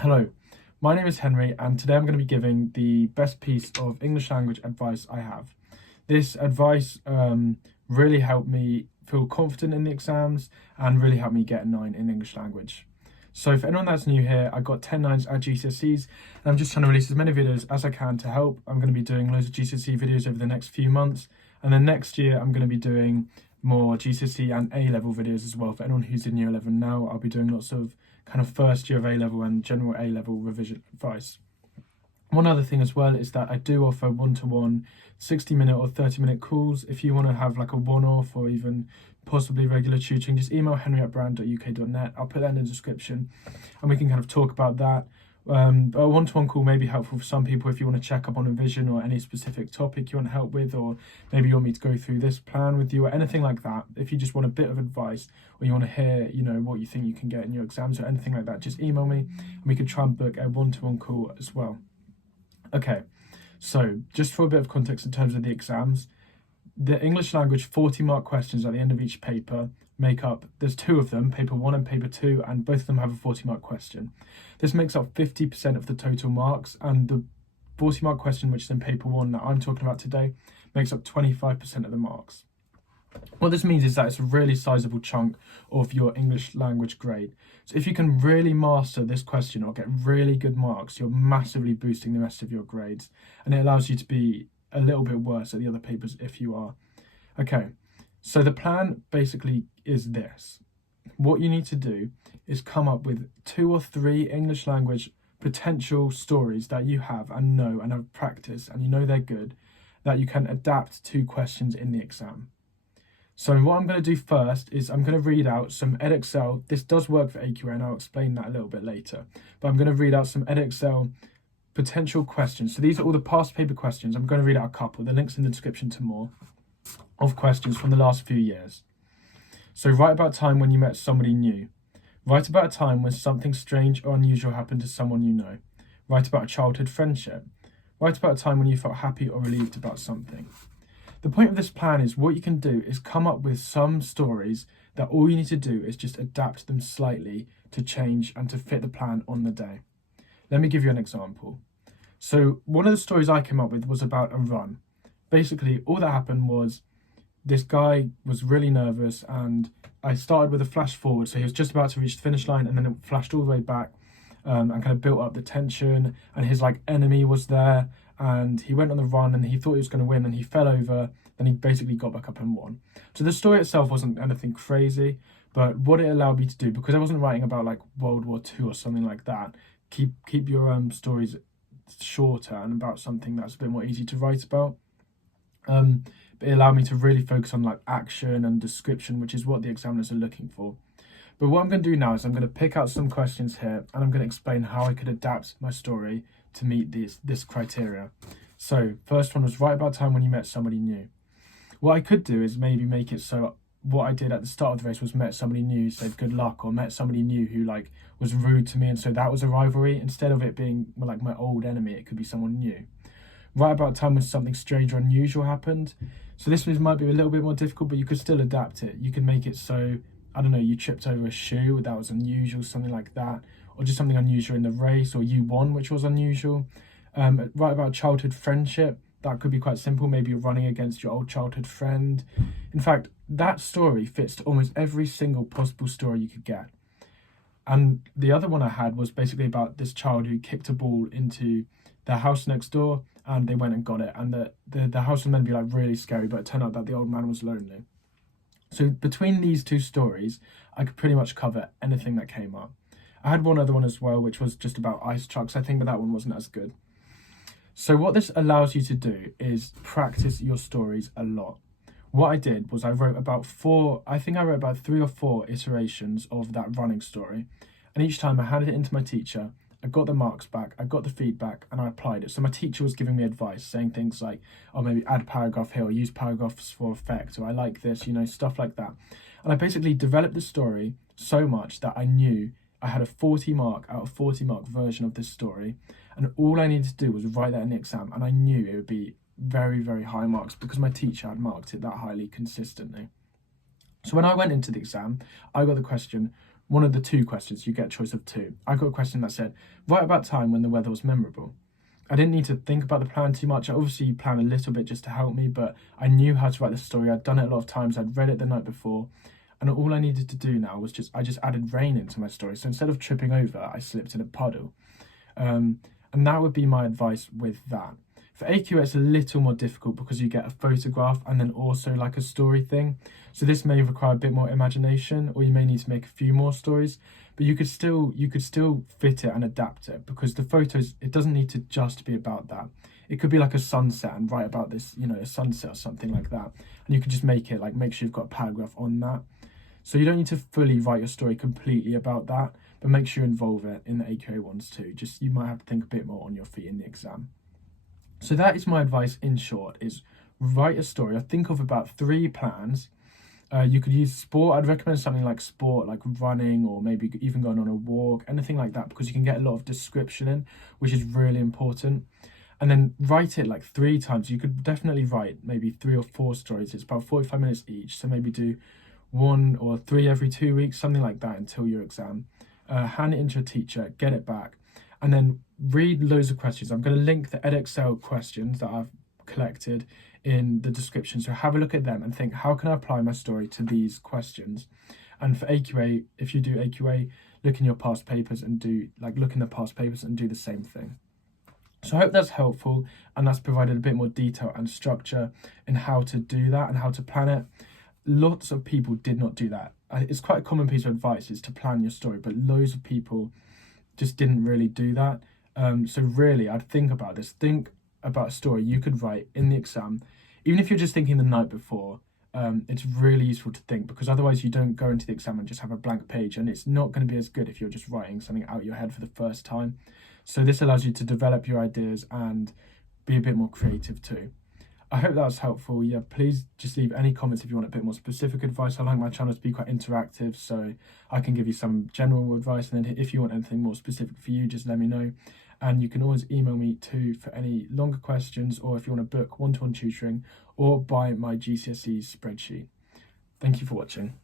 Hello, my name is Henry, and today I'm going to be giving the best piece of English language advice I have. This advice really helped me feel confident in the exams and really helped me get a 9 in English language. So for anyone that's new here, I got 10 9s at GCSEs, and I'm just trying to release as many videos as I can to help. I'm going to be doing loads of GCSE videos over the next few months, and then next year I'm going to be doing more GCSE and A-level videos as well. For anyone who's in year 11 now, I'll be doing lots of kind of first year of A-level and general A-level revision advice. One other thing as well is that I do offer one-to-one 60-minute or 30-minute calls. If you want to have like a one-off or even possibly regular tutoring, just email henry@brand.uk.net. I'll put that in the description and we can kind of talk about that. A one-to-one call may be helpful for some people if you want to check up on a revision or any specific topic you want help with, or maybe you want me to go through this plan with you or anything like that. If you just want a bit of advice or you want to hear, what you think you can get in your exams or anything like that, just email me and we could try and book a one-to-one call as well. Okay, so just for a bit of context in terms of the exams, the English language 40-mark questions at the end of each paper make up, there's two of them, paper 1 and paper 2, and both of them have a 40-mark question. This makes up 50% of the total marks, and the 40-mark question, which is in paper 1 that I'm talking about today, makes up 25% of the marks. What this means is that it's a really sizable chunk of your English language grade. So if you can really master this question or get really good marks, you're massively boosting the rest of your grades, and it allows you to be a little bit worse at the other papers if you are. Okay, so the plan basically is this. What you need to do is come up with 2 or 3 English language potential stories that you have and know and have practiced and you know they're good, that you can adapt to questions in the exam. So what I'm going to do first is I'm going to read out some Edexcel. This does work for AQA and I'll explain that a little bit later. But I'm going to read out some Edexcel potential questions. So these are all the past paper questions. I'm going to read out a couple. The link's in the description to more of questions from the last few years. So write about a time when you met somebody new. Write about a time when something strange or unusual happened to someone you know. Write about a childhood friendship. Write about a time when you felt happy or relieved about something. The point of this plan is what you can do is come up with some stories that all you need to do is just adapt them slightly to change and to fit the plan on the day. Let me give you an example. So one of the stories I came up with was about a run. Basically, all that happened was this guy was really nervous and I started with a flash forward. So he was just about to reach the finish line and then it flashed all the way back and kind of built up the tension, and his enemy was there and he went on the run and he thought he was going to win and he fell over. Then he basically got back up and won. So the story itself wasn't anything crazy, but what it allowed me to do, because I wasn't writing about World War II or something like that, keep your stories shorter and about something that's a bit more easy to write about. But it allowed me to really focus on action and description, which is what the examiners are looking for. But what I'm going to do now is I'm going to pick out some questions here and I'm going to explain how I could adapt my story to meet this criteria. So first one was write about a time when you met somebody new. What I could do is maybe make it so what I did at the start of the race was met somebody new who said good luck, or met somebody new who was rude to me, and so that was a rivalry. Instead of it being my old enemy, it could be someone new. Write about a time when something strange or unusual happened. So this might be a little bit more difficult, but you could still adapt it. You can make it so, I don't know, you tripped over a shoe, that was unusual, something like that, or just something unusual in the race, or you won, which was unusual. Write about childhood friendship. That could be quite simple. Maybe you're running against your old childhood friend. In fact, that story fits to almost every single possible story you could get. And the other one I had was basically about this child who kicked a ball into their house next door and they went and got it. And the house was meant to be really scary, but it turned out that the old man was lonely. So between these two stories, I could pretty much cover anything that came up. I had one other one as well, which was just about ice trucks, I think, but that one wasn't as good. So what this allows you to do is practice your stories a lot. What I did was I wrote about 3 or 4 iterations of that running story. And each time I handed it into my teacher, I got the marks back, I got the feedback, and I applied it. So my teacher was giving me advice, saying things like, oh, maybe add a paragraph here, or use paragraphs for effect, or I like this, stuff like that. And I basically developed the story so much that I knew I had a 40-mark out of 40-mark version of this story, and all I needed to do was write that in the exam, and I knew it would be very, very high marks because my teacher had marked it that highly consistently. So when I went into the exam, I got the question, one of the two questions. You get a choice of two. I got a question that said, write about time when the weather was memorable. I didn't need to think about the plan too much. I obviously planned a little bit just to help me, but I knew how to write the story. I'd done it a lot of times. I'd read it the night before. And all I needed to do now was I just added rain into my story. So instead of tripping over, I slipped in a puddle. And that would be my advice with that. For AQA, it's a little more difficult because you get a photograph and then also like a story thing. So this may require a bit more imagination, or you may need to make a few more stories, but you could still fit it and adapt it, because the photos, it doesn't need to just be about that. It could be like a sunset and write about this, a sunset or something like that. And you could just make it make sure you've got a paragraph on that. So you don't need to fully write your story completely about that, but make sure you involve it in the AQA ones too. Just, you might have to think a bit more on your feet in the exam. So that is my advice in short, is write a story. I think of about 3 plans. You could use sport. I'd recommend something like sport, like running, or maybe even going on a walk, anything like that, because you can get a lot of description in, which is really important. And then write it 3 times. You could definitely write maybe 3 or 4 stories. It's about 45 minutes each. So maybe do 1 or 3 every 2 weeks, something like that, until your exam. Hand it into a teacher, get it back, and then read loads of questions. I'm going to link the Edexcel questions that I've collected in the description. So have a look at them and think, how can I apply my story to these questions? And for AQA, if you do AQA, look in your past papers and look in the past papers and do the same thing. So I hope that's helpful, and that's provided a bit more detail and structure in how to do that and how to plan it. Lots of people did not do that. It's quite a common piece of advice, is to plan your story, but loads of people just didn't really do that. So really, I'd think about this. Think about a story you could write in the exam. Even if you're just thinking the night before, it's really useful to think, because otherwise you don't go into the exam and just have a blank page, and it's not going to be as good if you're just writing something out of your head for the first time. So this allows you to develop your ideas and be a bit more creative too. I hope that was helpful. Yeah, please just leave any comments if you want a bit more specific advice. I like my channel to be quite interactive, so I can give you some general advice, and then if you want anything more specific for you, just let me know. And you can always email me too for any longer questions, or if you want to book one-to-one tutoring, or buy my GCSE spreadsheet. Thank you for watching.